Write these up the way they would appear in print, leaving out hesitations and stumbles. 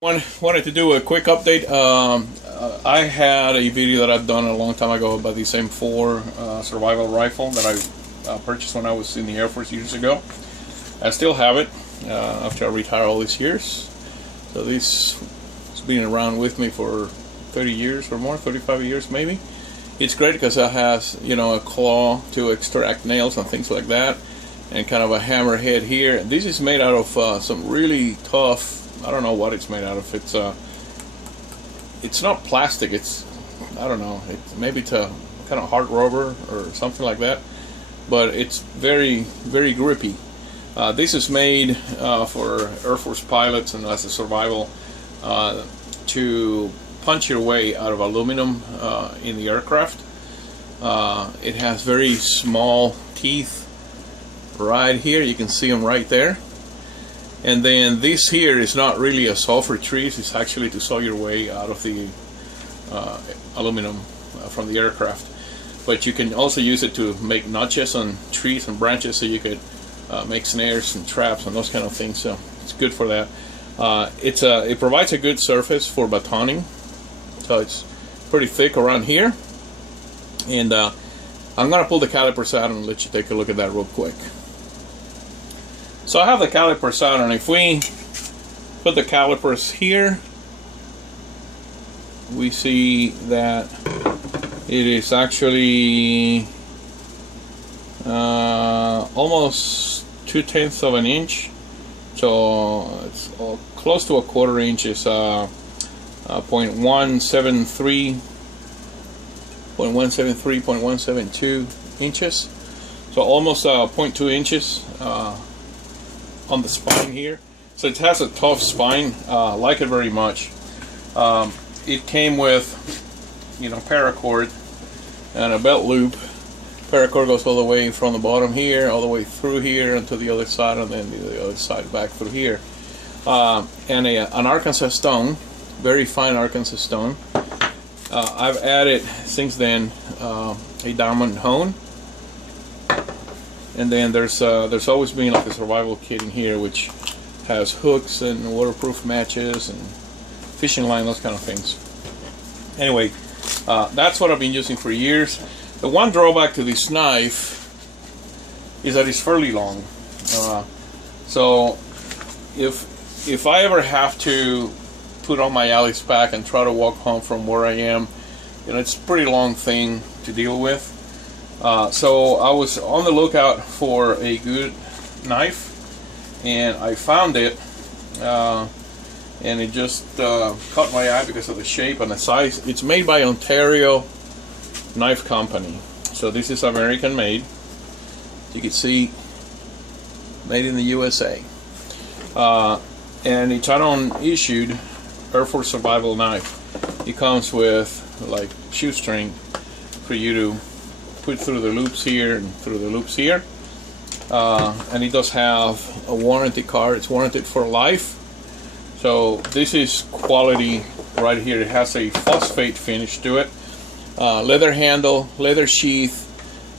Wanted to do a quick update. I had a video that I've done a long time ago about the M4 survival rifle that I purchased when I was in the Air Force years ago. I still have it after I retired all these years. So this has been around with me for 30 years or more, 35 years maybe. It's great because it has, you know, a claw to extract nails and things like that, and kind of a hammer head here. This is made out of some really tough, I don't know what it's made out of. It's not plastic. I don't know. Maybe it's a kind of hard rubber or something like that. But it's very, very grippy. This is made for Air Force pilots and as a survival to punch your way out of aluminum in the aircraft. It has very small teeth right here. You can see them right there. And then this here is not really a saw for trees. It's actually to saw your way out of the aluminum from the aircraft. But you can also use it to make notches on trees and branches, so you could make snares and traps and those kind of things. So it's good for that. It provides a good surface for batoning. So it's pretty thick around here. And I'm going to pull the calipers out and let you take a look at that real quick. So I have the calipers out, and if we put the calipers here, we see that it is actually almost 2/10 of an inch. So it's close to a quarter inch. Is 0.173, 0.172 inches. So almost 0.2 inches. On the spine here, so it has a tough spine. I like it very much. It came with, you know, paracord and a belt loop. Paracord goes all the way from the bottom here, all the way through here, and to the other side, and then the other side back through here. And an Arkansas stone, very fine Arkansas stone. I've added since then a diamond hone. And then there's always been like a survival kit in here, which has hooks and waterproof matches and fishing line, those kind of things. Anyway, that's what I've been using for years. The one drawback to this knife is that it's fairly long. So if I ever have to put on my Alice pack and try to walk home from where I am, you know, it's a pretty long thing to deal with. So I was on the lookout for a good knife, and I found it, and it just caught my eye because of the shape and the size. It's made by Ontario Knife Company, so this is American made. You can see, made in the USA, and it's an issued Air Force survival knife. It comes with like shoestring for you to put through the loops here and through the loops here, and it does have a warranty card. It's warranted for life. So this is quality right here. It has a phosphate finish to it, leather handle, leather sheath,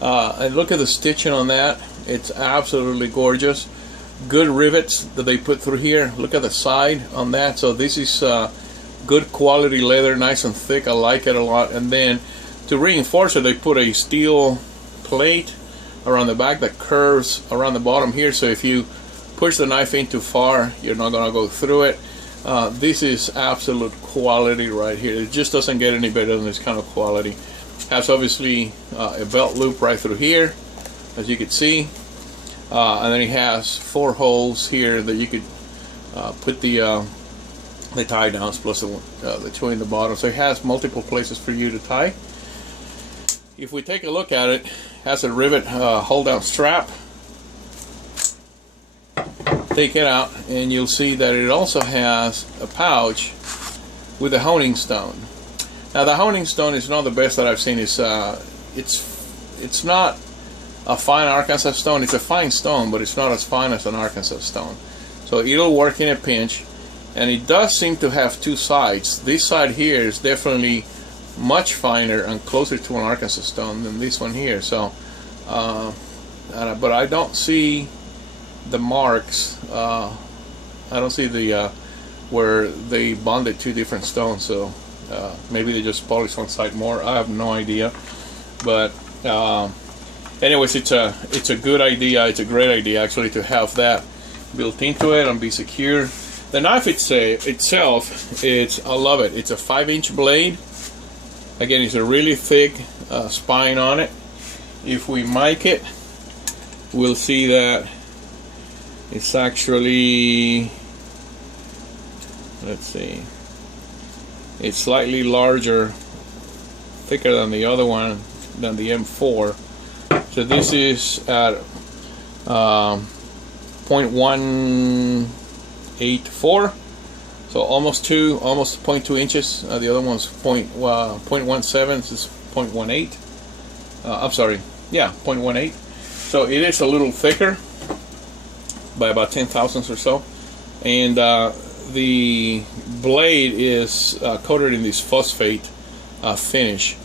and look at the stitching on that. It's absolutely gorgeous. Good rivets that they put through here. Look at the side on that. So this is good quality leather, nice and thick. I like it a lot. And then to reinforce it, they put a steel plate around the back that curves around the bottom here, so if you push the knife in too far, you're not going to go through it. This is absolute quality right here. It just doesn't get any better than this kind of quality. Has obviously a belt loop right through here, as you can see, and then it has 4 holes here that you could put the tie downs, plus the 2 in the bottom. So it has multiple places for you to tie. If we take a look at it, it has a rivet hold down strap. Take it out and you'll see that it also has a pouch with a honing stone. Now the honing stone is not the best that I've seen. It's not a fine Arkansas stone. It's a fine stone, but it's not as fine as an Arkansas stone. So it'll work in a pinch, and it does seem to have 2 sides. This side here is definitely much finer and closer to an Arkansas stone than this one here. So, but I don't see the marks. I don't see the where they bonded two different stones. So maybe they just polished one side more. I have no idea. But anyways, it's a good idea. It's a great idea actually to have that built into it and be secure. The knife itself, I love it. It's a 5-inch blade. Again, it's a really thick spine on it. If we mic it, we'll see that it's actually, let's see, it's slightly larger, thicker than the other one, than the M4. So this is at 0.184, so almost 0.2 inches. The other one's 0.17. This is 0.18. I'm sorry, yeah, 0.18. So it is a little thicker by about 10 thousandths or so, and the blade is coated in this phosphate finish.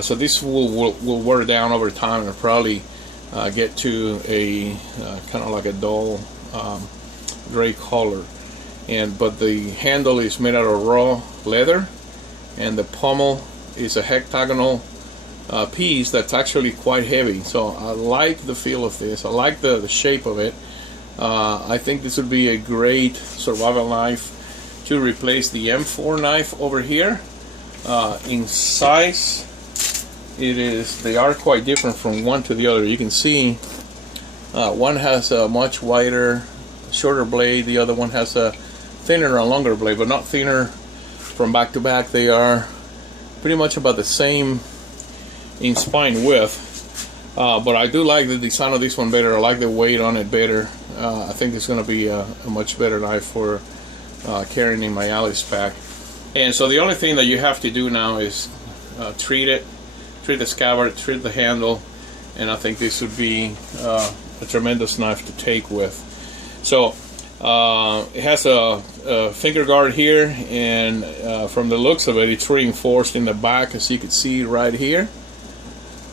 So this will wear down over time and probably get to a kind of like a dull gray color. But the handle is made out of raw leather, and the pommel is a hexagonal piece that's actually quite heavy. So I like the feel of this. I like the shape of it. I think this would be a great survival knife to replace the M4 knife over here. In size, they are quite different from one to the other. You can see one has a much wider, shorter blade. The other one has a thinner and longer blade, but not thinner from back to back. They are pretty much about the same in spine width. But I do like the design of this one better. I like the weight on it better. I think it's going to be a much better knife for carrying in my Alice pack. And so the only thing that you have to do now is treat the scabbard, treat the handle, and I think this would be a tremendous knife to take with. So it has a finger guard here, and from the looks of it, it's reinforced in the back, as you can see right here.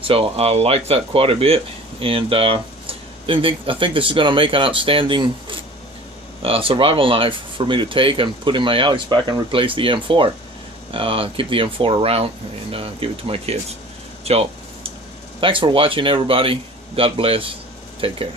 So I like that quite a bit, and I think this is going to make an outstanding survival knife for me to take and put in my Alice pack and replace the M4. Keep the M4 around and give it to my kids. So thanks for watching, everybody. God bless. Take care.